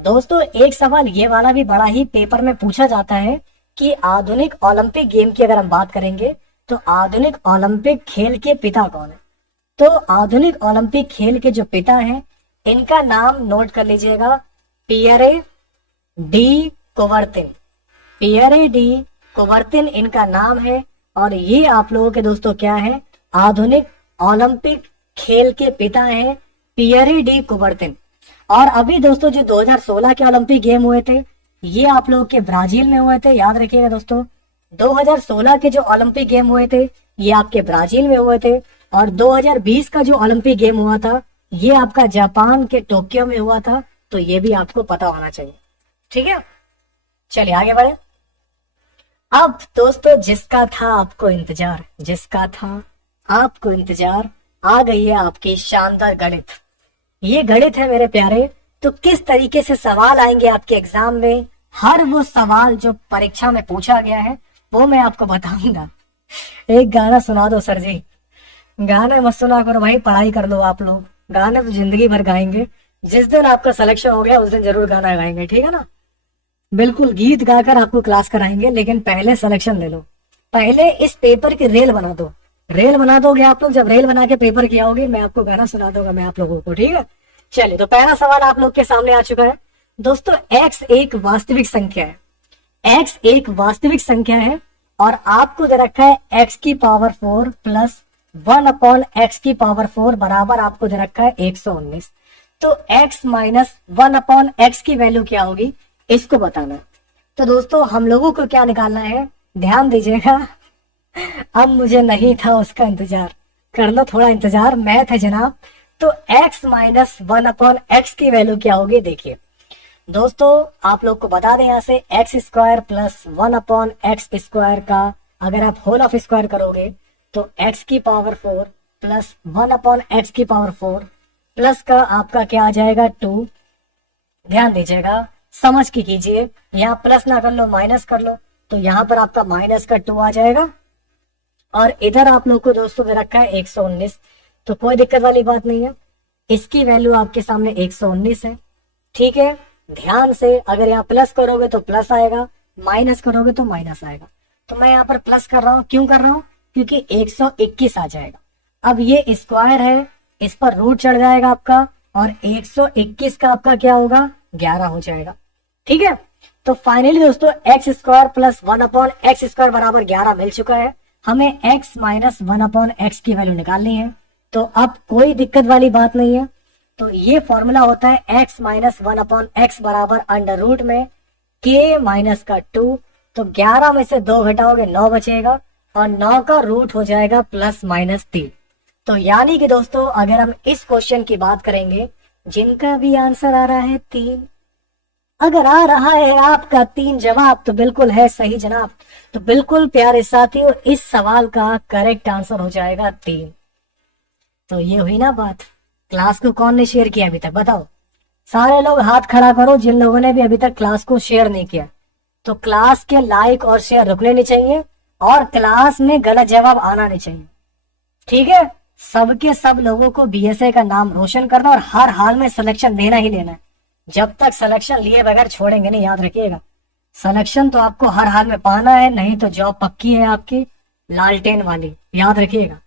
दोस्तों एक सवाल ये वाला भी बड़ा ही पेपर में पूछा जाता है कि आधुनिक ओलंपिक गेम की अगर हम बात करेंगे तो आधुनिक ओलंपिक खेल के पिता कौन है। तो आधुनिक ओलंपिक खेल के जो पिता हैं इनका नाम नोट कर लीजिएगा, Pierre de Coubertin. Pierre de Coubertin इनका नाम है। और ये आप लोगों के दोस्तों क्या है? आधुनिक ओलंपिक खेल के पिता हैं पियरे डी कुबर्तिन। और अभी दोस्तों जो 2016 के ओलंपिक गेम हुए थे ये आप लोगों के ब्राजील में हुए थे, याद रखिएगा दोस्तों। 2016 के जो ओलंपिक गेम हुए थे ये आपके ब्राजील में हुए थे। और 2020 का जो ओलंपिक गेम हुआ था ये आपका जापान के टोक्यो में हुआ था। तो ये भी आपको पता होना चाहिए, ठीक है। चलिए आगे बढ़े। अब दोस्तों जिसका था आपको इंतजार, जिसका था आपको इंतजार, आ गई है आपकी शानदार गणित। ये गणित है मेरे प्यारे। तो किस तरीके से सवाल आएंगे आपके एग्जाम में, हर वो सवाल जो परीक्षा में पूछा गया है वो मैं आपको बताऊंगा। एक गाना सुना दो सर जी। गाने मत सुना करो भाई, पढ़ाई कर लो आप लोग। गाने तो जिंदगी भर गाएंगे, जिस दिन आपका सिलेक्शन हो गया उस दिन जरूर गाना गाएंगे, ठीक है ना। बिल्कुल गीत गाकर आपको क्लास कराएंगे, लेकिन पहले सिलेक्शन ले लो। पहले इस पेपर की रेल बना दो। रेल बना दोगे आप लोग, जब रेल बना के पेपर किया होगे मैं आपको गाना सुना दूंगा मैं आप लोगों को, ठीक है। चलिए तो पहला सवाल आप लोग के सामने आ चुका है दोस्तों। x एक वास्तविक संख्या है, x एक वास्तविक संख्या है और आपको दे रखा है x की पावर 4 प्लस 1/x की पावर 4 बराबर आपको दे रखा है 119। तो x माइनस 1/x की वैल्यू क्या होगी इसको बताना। तो दोस्तों हम लोगों को क्या निकालना है, ध्यान दीजिएगा। अब मुझे नहीं था उसका इंतजार, कर लो थोड़ा इंतजार, मैथ है जनाब। तो x माइनस 1/x की वैल्यू क्या होगी देखिए दोस्तों, आप लोग को बता दें यहाँ से एक्स स्क्वायर प्लस 1/x² का अगर आप होल ऑफ स्क्वायर करोगे तो x की पावर 4 प्लस 1/x की पावर 4 प्लस का आपका क्या आ जाएगा 2। ध्यान दीजिएगा, समझ के कीजिए, यहाँ प्लस ना कर लो माइनस कर लो, तो यहाँ पर आपका माइनस का 2 आ जाएगा। और इधर आप लोग को दोस्तों दे रखा है 119, तो कोई दिक्कत वाली बात नहीं है, इसकी वैल्यू आपके सामने 119 है। ठीक है, ध्यान से अगर यहाँ प्लस करोगे तो प्लस आएगा, माइनस करोगे तो माइनस आएगा। तो मैं यहाँ पर प्लस कर रहा हूँ, क्यों कर रहा हूँ, क्योंकि 121 आ जाएगा। अब ये स्क्वायर है, इस पर रूट चढ़ जाएगा आपका, और 121 का आपका क्या होगा 11 हो जाएगा। ठीक है, तो फाइनली दोस्तों x² प्लस 1/x² बराबर 11 मिल चुका है। हमें x माइनस 1/x की वैल्यू निकालनी है, तो अब कोई दिक्कत वाली बात नहीं है। तो ये फॉर्मूला होता है x माइनस 1/x बराबर अंडर रूट में k माइनस का 2। तो 11 में से 2 घटाओगे 9 बचेगा, और 9 का रूट हो जाएगा प्लस माइनस 3। तो यानी कि दोस्तों अगर हम इस क्वेश्चन की बात करेंगे जिनका भी आंसर आ रहा है 3, अगर आ रहा है आपका 3 जवाब तो बिल्कुल है सही जनाब। तो बिल्कुल प्यारे साथियों, इस सवाल का करेक्ट आंसर हो जाएगा 3। तो ये हुई ना बात। क्लास को कौन ने शेयर किया अभी तक बताओ, सारे लोग हाथ खड़ा करो जिन लोगों ने भी अभी तक क्लास को शेयर नहीं किया। तो क्लास के लाइक और शेयर रुकने नहीं चाहिए, और क्लास में गलत जवाब आना नहीं चाहिए। ठीक है, सबके सब लोगों को बीएसए का नाम रोशन करना, और हर हाल में सिलेक्शन देना ही लेना है। जब तक सिलेक्शन लिए बगैर छोड़ेंगे नहीं, याद रखिएगा। सिलेक्शन तो आपको हर हाल में पाना है, नहीं तो जॉब पक्की है आपकी लालटेन वाली, याद रखिएगा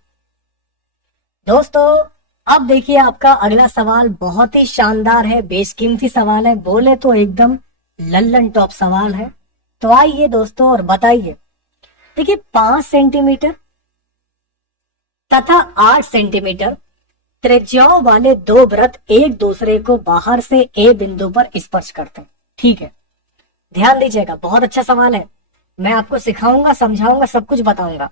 दोस्तों। अब देखिए आपका अगला सवाल बहुत ही शानदार है, बेशकीमती सवाल है, बोले तो एकदम लल्लन टॉप सवाल है। तो आइए दोस्तों और बताइए। देखिए 5 सेंटीमीटर तथा 8 सेंटीमीटर त्रिज्याओं वाले 2 वृत्त एक दूसरे को बाहर से ए बिंदु पर स्पर्श करते हैं। ठीक है, ध्यान दीजिएगा, बहुत अच्छा सवाल है, मैं आपको सिखाऊंगा, समझाऊंगा, सब कुछ बताऊंगा।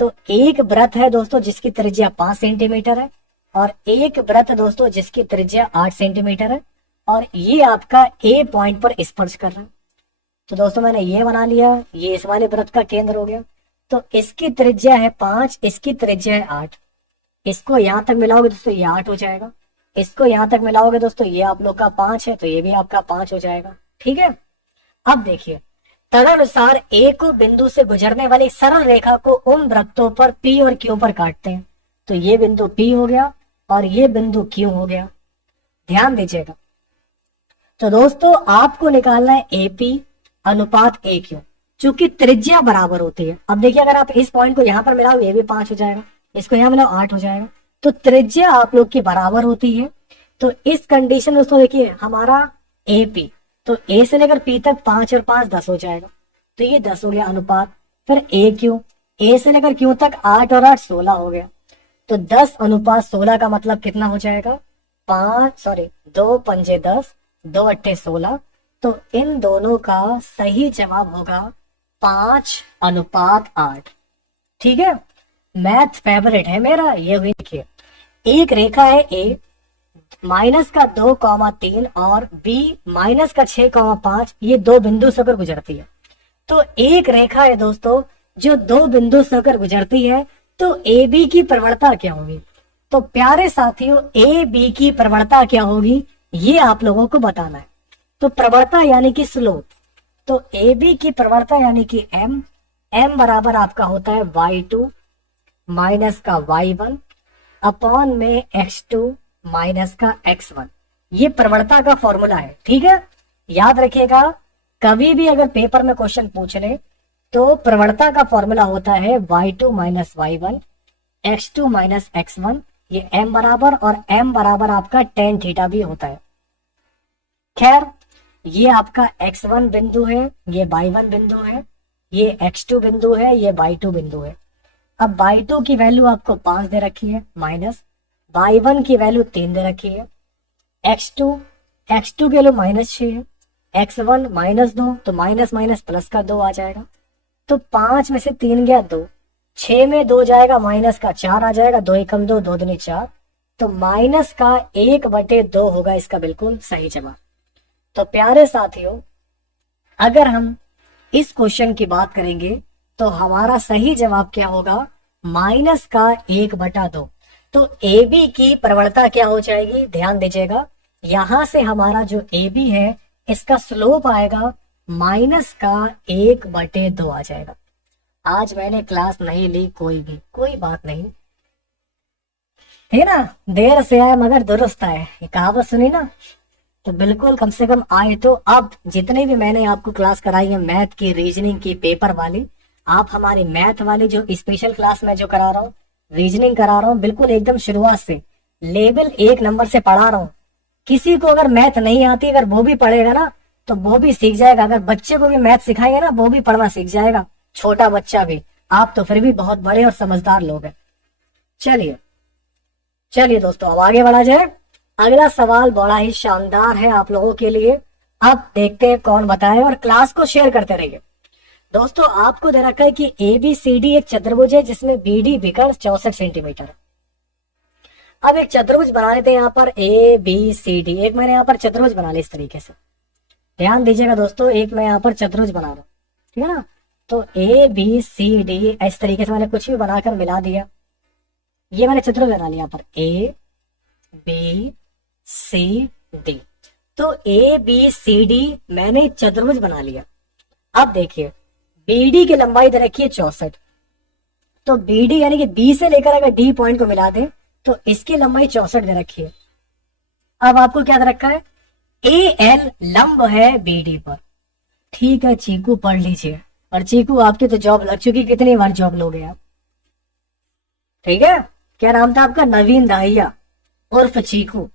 तो एक वृत्त है दोस्तों जिसकी त्रिज्या 5 सेंटीमीटर है, और एक वृत्त दोस्तों जिसकी त्रिज्या 8 सेंटीमीटर है, और ये आपका ए पॉइंट पर स्पर्श कर रहा है। तो दोस्तों मैंने ये बना लिया, ये इस वाले वृत्त का केंद्र हो गया। तो इसकी त्रिज्या है 5, इसकी त्रिज्या है 8। इसको यहां तक मिलाओगे दोस्तों ये 8 हो जाएगा, इसको यहां तक मिलाओगे दोस्तों ये आप लोग का 5 है, तो ये भी आपका 5 हो जाएगा। ठीक है, अब देखिए तदनुसार ए को बिंदु से गुजरने वाली सरल रेखा को उन वृत्तों पर पी और क्यू पर काटते हैं। तो ये बिंदु पी हो गया और ये बिंदु क्यू हो गया, ध्यान दीजिएगा। तो दोस्तों आपको निकालना है एपी अनुपात ए क्यू, चूंकि त्रिज्या बराबर होती है। अब देखिए अगर आप इस पॉइंट को यहां पर मिलाओ ये भी 5 हो जाएगा, इसको यहां मिलाओ 8 हो जाएगा। तो त्रिज्या आप लोग की बराबर होती है। तो इस कंडीशन में दोस्तों देखिए हमारा एपी, तो ए से लेकर पी तक 5 और 5 10 हो जाएगा, तो ये 10 हो गया अनुपात। फिर ए क्यू, ए से लेकर क्यू तक 8 और 8 16 हो गया। तो 10 अनुपात 16 का मतलब कितना हो जाएगा 2 पंजे 10, 2 अट्ठे 16। तो इन दोनों का सही जवाब होगा 5 अनुपात 8। ठीक है, मैथ फेवरेट है मेरा। ये हुई देखिए, एक रेखा है ए माइनस का 2,3 और बी माइनस का 6,5, ये 2 बिंदु से होकर गुजरती है। तो एक रेखा है दोस्तों जो 2 बिंदु से होकर गुजरती है, तो ए बी की प्रवणता क्या होगी। तो प्यारे साथियों ए बी की प्रवणता क्या होगी ये आप लोगों को बताना है। तो प्रवणता यानी कि स्लोप, तो ए बी की प्रवणता यानी कि एम बराबर आपका होता है y2 माइनस का y1 अपॉन में x2 माइनस का x1। ये प्रवणता का फॉर्मूला है। ठीक है, याद रखिएगा, कभी भी अगर पेपर में क्वेश्चन पूछ ले तो प्रवणता का फॉर्मूला होता है y2 minus y1 x2 minus x1, ये m बराबर, और m बराबर आपका tan थीटा भी होता है। खैर ये आपका x1 बिंदु है, ये y1 बिंदु है, ये x2 बिंदु है, ये y2 बिंदु है। अब y2 की वैल्यू आपको 5 दे रखी है, माइनस y1 की वैल्यू 3 दे रखी है, x2 की वैल्यू -6 है, x1 -2, तो माइनस माइनस प्लस का 2 आ जाएगा। तो 5 में से 3 गया 2, 6 में 2 जाएगा, माइनस का 4 आ जाएगा, 2 एकम 2, 2 दूनी 4, तो माइनस का 1/2 होगा इसका बिल्कुल सही जवाब। तो प्यारे साथियों, अगर हम इस क्वेश्चन की बात करेंगे तो हमारा सही जवाब क्या होगा, माइनस का 1/2। तो ए बी की प्रवणता क्या हो जाएगी, ध्यान दीजिएगा, यहां से हमारा जो ए बी है इसका स्लोप आएगा माइनस का 1/2 आ जाएगा। आज मैंने क्लास नहीं ली कोई बात नहीं, है ना, देर से आए मगर दुरुस्त आए, ये कहावत सुनी ना, तो बिल्कुल कम से कम आए। तो अब जितने भी मैंने आपको क्लास कराई है मैथ की, रीजनिंग की, पेपर वाली, आप हमारी मैथ वाली जो स्पेशल क्लास में जो करा रहा हूँ, रीजनिंग करा रहा हूँ, बिल्कुल एकदम शुरुआत से लेवल 1 नंबर से पढ़ा रहा हूँ। किसी को अगर मैथ नहीं आती, अगर वो भी पढ़ेगा ना तो वो भी सीख जाएगा। अगर बच्चे को भी मैथ सिखाएंगे ना वो भी पढ़ना सीख जाएगा, छोटा बच्चा भी। आप तो फिर भी बहुत बड़े और समझदार लोग हैं। चलिए चलिए दोस्तों, अब आगे बढ़ा जाए। अगला सवाल बड़ा ही शानदार है आप लोगों के लिए। अब देखते हैं कौन बताए, और क्लास को शेयर करते रहिए। दोस्तों आपको दे रखा है कि ए बी सी डी एक चतुर्भुज है जिसमें बी डी विकर्ण 64 सेंटीमीटर। अब एक चतुर्भुज बना लेते हैं यहाँ पर ए बी सी डी। एक मैंने यहाँ पर चतुर्भुज बना लिया इस तरीके से, ध्यान दीजिएगा दोस्तों, एक मैं यहाँ पर चतुर्भुज बना रहा हूँ, ठीक है ना। तो ए बी सी डी इस तरीके से मैंने कुछ भी बनाकर मिला दिया, ये मैंने चतुर्भुज बना लिया यहाँ पर ए बी सी डी। तो ए बी सी डी मैंने चतुर्भुज बना लिया। अब देखिए बी डी की लंबाई दे रखी है 64, तो बी डी यानी कि बी से लेकर अगर डी पॉइंट को मिला दे तो इसकी लंबाई 64 दे रखी है। अब आपको क्या दे रखा है, ए एल लंब है बी डी पर। ठीक है चीकू, पढ़ लीजिए। और चीकू आपकी तो जॉब लग चुकी, कितनी बार जॉब लोगे आप, ठीक है। क्या नाम था आपका, नवीन दाहिया उर्फ चीकू।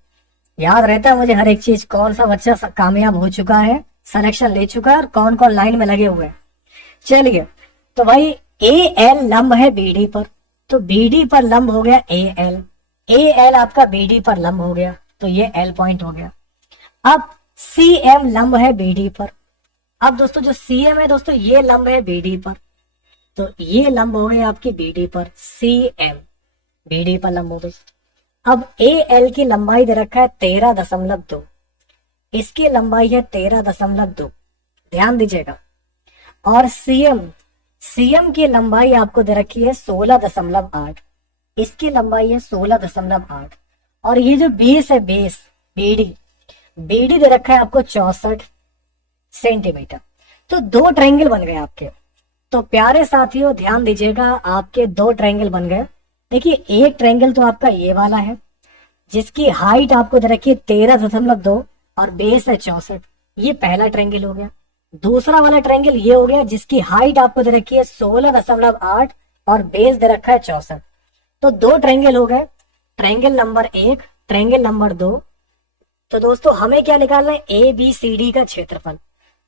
याद रहता है मुझे हर एक चीज, कौन सा बच्चा कामयाब हो चुका है, सिलेक्शन ले चुका है, और कौन कौन लाइन में लगे हुए हैं। चलिए, तो भाई ए एल लंब है बी डी पर, तो बी डी पर लंब हो गया ए एल, ए एल आपका बी डी पर लंब हो गया, तो ये एल पॉइंट हो गया। अब सी एम लंब है बी डी पर। अब दोस्तों जो सी एम है दोस्तों, ये लंब है बी डी पर, तो ये लंब हो गए आपकी बी डी पर, सी एम बी डी पर लंब हो गई। अब ए एल की लंबाई दे रखा है 13.2, इसकी लंबाई है 13.2, ध्यान दीजिएगा। और सीएम की लंबाई आपको दे रखी है 16.8, इसकी लंबाई है 16.8। और ये जो बेस है, बेस बीडी दे रखा है आपको 64 सेंटीमीटर। तो 2 ट्रायंगल बन गए आपके। तो प्यारे साथियों ध्यान दीजिएगा, आपके 2 ट्रायंगल बन गए। देखिए एक ट्रायंगल तो आपका ये वाला है जिसकी हाइट आपको दे रखी है 13.2 और बेस है 64, ये पहला ट्रायंगल हो गया। दूसरा वाला ट्रायंगल ये हो गया जिसकी हाइट आपको दे रखी है 16.8 और बेस दे रखा है 64। तो 2 ट्रायंगल हो गए, ट्रायंगल नंबर 1, ट्रायंगल नंबर 2। तो दोस्तों हमें क्या निकालना है, ए बी सी डी का क्षेत्रफल।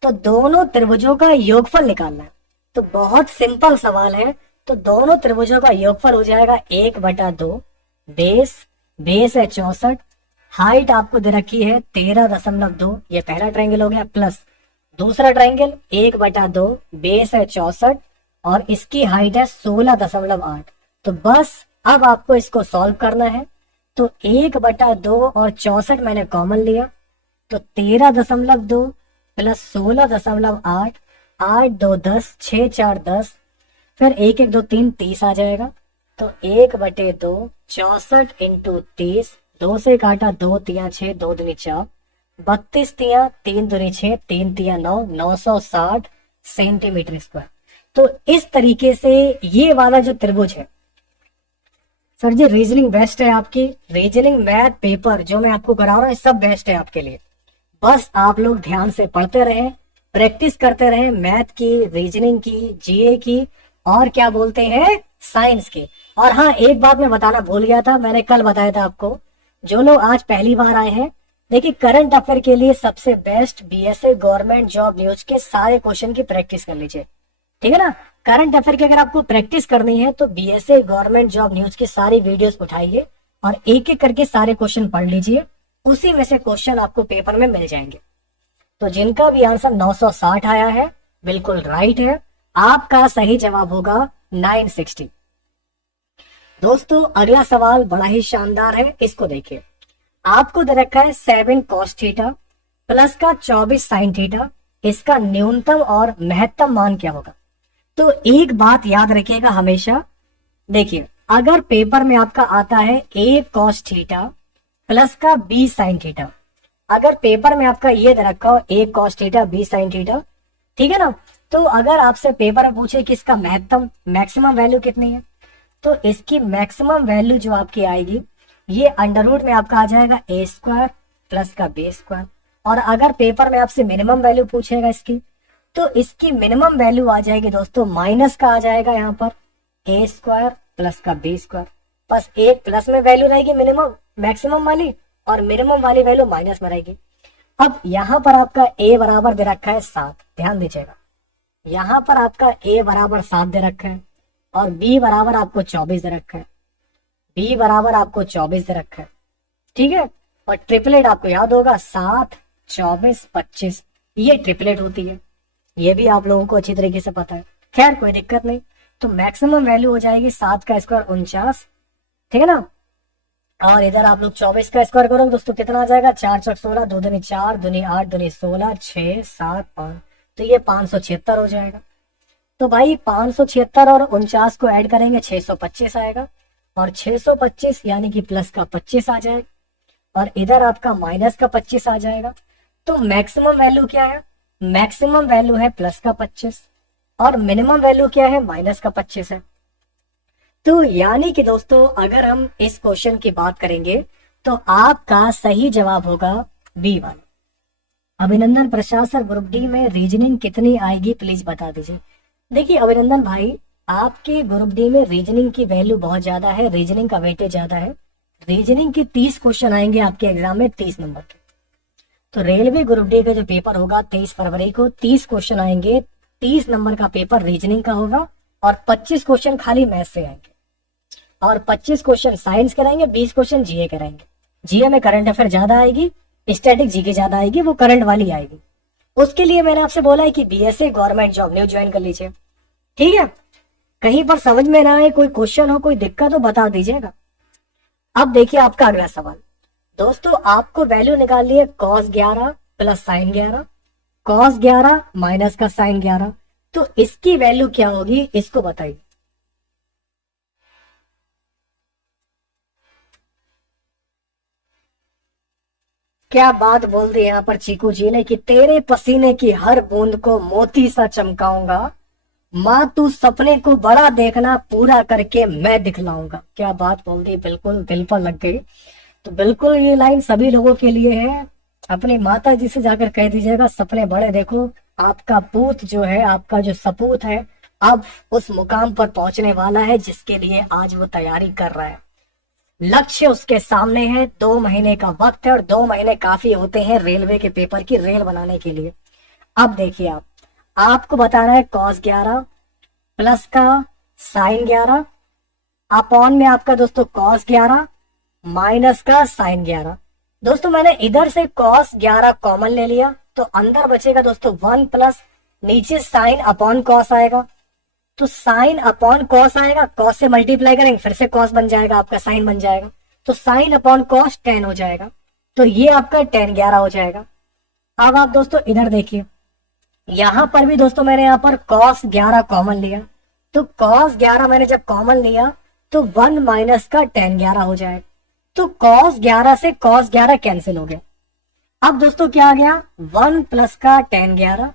तो दोनों त्रिभुजों का योगफल निकालना है। तो बहुत सिंपल सवाल है। तो दोनों त्रिभुजों का योगफल हो जाएगा 1/2, बेस है 64, हाइट आपको दे रखी है 13.2, ये पहला ट्रायंगल हो गया, प्लस दूसरा ट्रायंगल 1/2, बेस है 64 और इसकी हाइट है 16.8। तो बस अब आपको इसको सॉल्व करना है। तो 1/2 और 64 मैंने कॉमन लिया, तो 13.2 प्लस 16.8, 8 2 10, 6 4 10, फिर 1 1 2 3 30 आ जाएगा। तो 1/2 64 इंटू 30, 2 से काटा 2 तिया 6, 2 दूनी 4, 32 तिया 3 दूनी 6, 3 तिया 9, 960 सेंटीमीटर स्क्वायर। तो इस तरीके से ये वाला जो त्रिभुज है, सर जी रीजनिंग बेस्ट है आपकी, रीजनिंग मैथ पेपर जो मैं आपको करा रहा हूँ सब बेस्ट है आपके लिए। बस आप लोग ध्यान से पढ़ते रहें, प्रैक्टिस करते रहें मैथ की, रीजनिंग की, जीए की और क्या बोलते हैं साइंस की। और हाँ एक बात मैं बताना भूल गया था, मैंने कल बताया था आपको, जो लोग आज पहली बार आए हैं, देखिए करंट अफेयर के लिए सबसे best BSA government job news के सारे क्वेश्चन की प्रैक्टिस कर लीजिए, ठीक है ना। करंट अफेयर की अगर आपको प्रैक्टिस करनी है तो बीएसए गवर्नमेंट जॉब न्यूज की सारी वीडियोस उठाइए और एक एक करके सारे क्वेश्चन पढ़ लीजिए, उसी में से क्वेश्चन आपको पेपर में मिल जाएंगे। तो जिनका भी आंसर 960 आया है बिल्कुल राइट है, आपका सही जवाब होगा 960। दोस्तों अगला सवाल बड़ा ही शानदार है, इसको देखिए। आपको दे रखा है 7 cos थीटा प्लस का 24 sin थीटा, इसका न्यूनतम और महत्तम मान क्या होगा? तो एक बात याद रखिएगा हमेशा, देखिए अगर पेपर में आपका आता है a cos थीटा प्लस का b sin थीटा, अगर पेपर में आपका ये दे रखा हो a cos theta b sin theta, ठीक है ना, तो अगर आपसे पेपर में पूछे कि इसका महत्तम मैक्सिमम वैल्यू कितनी है, तो इसकी मैक्सिमम वैल्यू जो आपकी आएगी ये अंडर रूट में आपका आ जाएगा a स्क्वायर प्लस का b स्क्वायर। और अगर पेपर में आपसे मिनिमम वैल्यू पूछेगा इसकी, तो इसकी मिनिमम वैल्यू आ जाएगी दोस्तों माइनस का आ जाएगा यहाँ पर a स्क्वायर प्लस का b स्क्वायर। बस एक प्लस में वैल्यू रहेगी मिनिमम मैक्सिमम वाली, और मिनिमम वाली वैल्यू माइनस में रहेगी। अब यहाँ पर आपका a बराबर दे रखा है 7, ध्यान दीजिएगा, यहाँ पर आपका a बराबर 7 दे रखा है और b बराबर आपको 24 दे रखा है, b बराबर आपको 24 दे रखा है, ठीक है। और ट्रिपलेट आपको याद होगा 7, 24, 25, ये ट्रिपलेट होती है, ये भी आप लोगों को अच्छी तरीके से पता है। खैर कोई दिक्कत नहीं, तो मैक्सिमम वैल्यू हो जाएगी 7 का स्क्वायर 49, ठीक है ना। और इधर आप लोग 24 का स्क्वायर करोगे दोस्तों कितना आ जाएगा, 4 चौक 16, 2 दूनी 4, दूनी 8, दूनी 16, 6, 7, 5, तो ये 576 हो जाएगा। तो भाई 576 और 49 को ऐड करेंगे 625 आएगा, और 625 यानी कि प्लस का 25 आ जाएगा, और इधर आपका माइनस का 25 आ जाएगा। तो मैक्सिमम वैल्यू क्या है, मैक्सिमम वैल्यू है प्लस का 25 और मिनिमम वैल्यू क्या है, माइनस का 25 है। तो यानी कि दोस्तों अगर हम इस क्वेश्चन की बात करेंगे तो आपका सही जवाब होगा बी वाला। अभिनंदन प्रसाद सर, ग्रुप डी में रीजनिंग कितनी आएगी प्लीज बता दीजिए। देखिए अभिनंदन भाई, आपके ग्रुप डी में रीजनिंग की वैल्यू बहुत ज्यादा है, रीजनिंग का वेटेज ज्यादा है। रीजनिंग के 30 क्वेश्चन आएंगे आपके एग्जाम में 30 नंबर के। तो रेलवे ग्रुप डी का जो पेपर होगा 23 फरवरी को 30 क्वेश्चन आएंगे, 30 नंबर का पेपर रीजनिंग का होगा, और 25 क्वेश्चन खाली मैथ से आएंगे, और 25 क्वेश्चन साइंस के रहेंगे, 20 क्वेश्चन जीए के रहेंगे। जीए में करंट अफेयर ज्यादा आएगी, स्टैटिक जीके ज्यादा आएगी, वो करंट वाली आएगी। उसके लिए मैंने आपसे बोला है कि BSA government job new join कर लीजिए, ठीक है। कहीं पर समझ में ना आए, कोई क्वेश्चन हो, कोई दिक्कत हो, बता दीजिएगा। अब देखिए आपका अगला सवाल दोस्तों, आपको वैल्यू निकालनी है cos 11 plus sin 11, cos 11 minus का sin 11, तो इसकी वैल्यू क्या होगी इसको बताइए। क्या बात बोल दी यहाँ पर चीकू जी ने कि तेरे पसीने की हर बूंद को मोती सा चमकाऊंगा, माँ तू सपने को बड़ा देखना, पूरा करके मैं दिखलाऊंगा। क्या बात बोल दी, बिल्कुल दिल पर लग गई। तो बिल्कुल ये लाइन सभी लोगों के लिए है। अपनी माता जी से जाकर कह दीजिएगा सपने बड़े देखो, आपका पूत जो है, आपका जो सपूत है, अब उस मुकाम पर पहुंचने वाला है जिसके लिए आज वो तैयारी कर रहा है। लक्ष्य उसके सामने है, 2 महीने का वक्त है, और 2 महीने काफी होते हैं रेलवे के पेपर की रेल बनाने के लिए। अब देखिए आपको बताना है cos 11 प्लस का sin 11 अपॉन में आपका दोस्तों cos 11 माइनस का sin 11। दोस्तों मैंने इधर से cos 11 कॉमन ले लिया, तो अंदर बचेगा दोस्तों 1 प्लस नीचे sin अपॉन cos आएगा, तो sin अपॉन cos आएगा, cos से मल्टीप्लाई करेंगे फिर से cos बन जाएगा, आपका sin बन जाएगा, तो sin अपॉन cos 10 हो जाएगा, तो ये आपका 10 11 हो जाएगा। अब आप दोस्तों इधर देखिए, यहां पर भी दोस्तों मैंने यहाँ पर cos 11 कॉमन लिया, तो cos 11 मैंने जब कॉमन लिया तो 1 माइनस का 10 11 हो जाएगा, तो cos 11 से cos 11 कैंसिल हो गया। अब दोस्तों क्या आ गया, 1 प्लस का 10 11,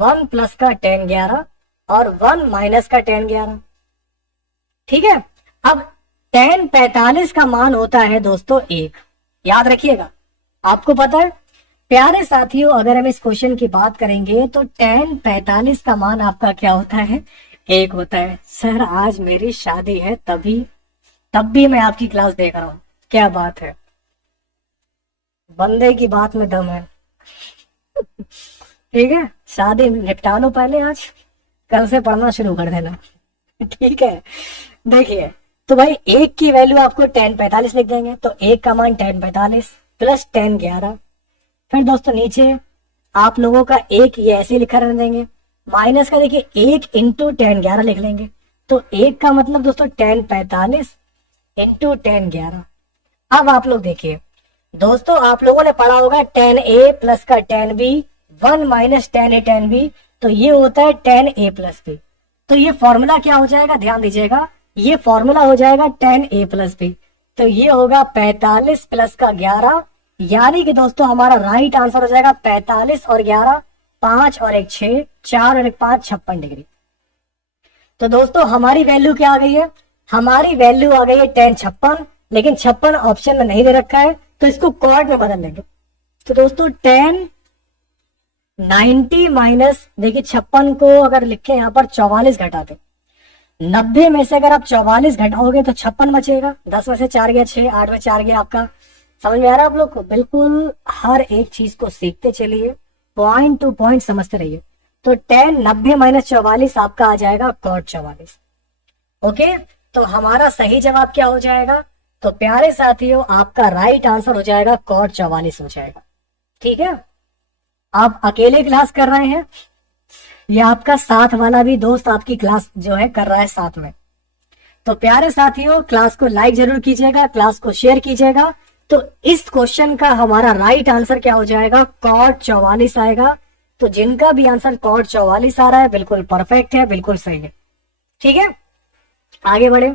1 प्लस का 10 11 और 1 माइनस का 10 11, ठीक है। अब tan 45 का मान होता है दोस्तों 1, याद रखिएगा। आपको पता है प्यारे साथियों, अगर हम इस क्वेश्चन की बात करेंगे तो tan 45 का मान आपका क्या होता है, 1 होता है। सर आज मेरी शादी है तब भी मैं आपकी क्लास देख रहा हूं, क्या बात है, बंदे की बात में दम है। ठीक है, शादी निपटा लो पहले, आज कल से पढ़ना शुरू कर देना, ठीक है। देखिए तो भाई 1 की वैल्यू आपको tan 45 लिख देंगे, तो 1 का मान tan 45 प्लस tan 11, फिर दोस्तों नीचे आप लोगों का 1 ये ऐसे लिखा रहने देंगे, माइनस का देखिए 1 इंटू tan 11 लिख लेंगे, तो 1 का मतलब दोस्तों tan 45 इंटू tan 11। अब आप लोग देखिए दोस्तों, आप लोगों ने पढ़ा होगा tan a प्लस का tan b 1 minus tan a tan b, तो ये होता है tan a प्लस b। तो ये फॉर्मूला क्या हो जाएगा, ध्यान दीजिएगा, ये फॉर्मूला हो जाएगा tan a प्लस b। तो ये होगा 45 प्लस का 11, यानी कि दोस्तों हमारा राइट आंसर हो जाएगा 45 और 11, 5 और 1 6, 4 और 1 5, 56 डिग्री। तो दोस्तों हमारी वैल्यू क्या आ गई है, हमारी वैल्यू आ गई है tan 56, लेकिन 56 ऑप्शन में नहीं दे रखा है, तो इसको कॉट में बदल लेंगे। तो दोस्तों tan 90 माइनस, देखिए 56 को अगर लिखे यहाँ पर 44 घटा दो, 90 में से अगर आप 44 घटाओगे तो 56 बचेगा, 10 में से 4 गया 6, 8 में 4 गया आपका। समझ में आ रहा है आप लोग को? बिल्कुल हर एक चीज को सीखते चलिए, पॉइंट टू पॉइंट समझते रहिए। तो tan 90 माइनस 44 आपका आ जाएगा cot 44। ओके, तो हमारा सही जवाब क्या हो जाएगा, तो प्यारे साथियों आपका राइट आंसर हो जाएगा cot 44 हो जाएगा। ठीक है, आप अकेले क्लास कर रहे हैं या आपका साथ वाला भी दोस्त आपकी क्लास जो है कर रहा है साथ में? तो प्यारे साथियों क्लास को लाइक जरूर कीजिएगा, क्लास को शेयर कीजिएगा। तो इस क्वेश्चन का हमारा राइट आंसर क्या हो जाएगा, cot 44 आएगा। तो जिनका भी आंसर cot 44 आ रहा है बिल्कुल परफेक्ट है, बिल्कुल सही है। ठीक है, आगे बढ़े।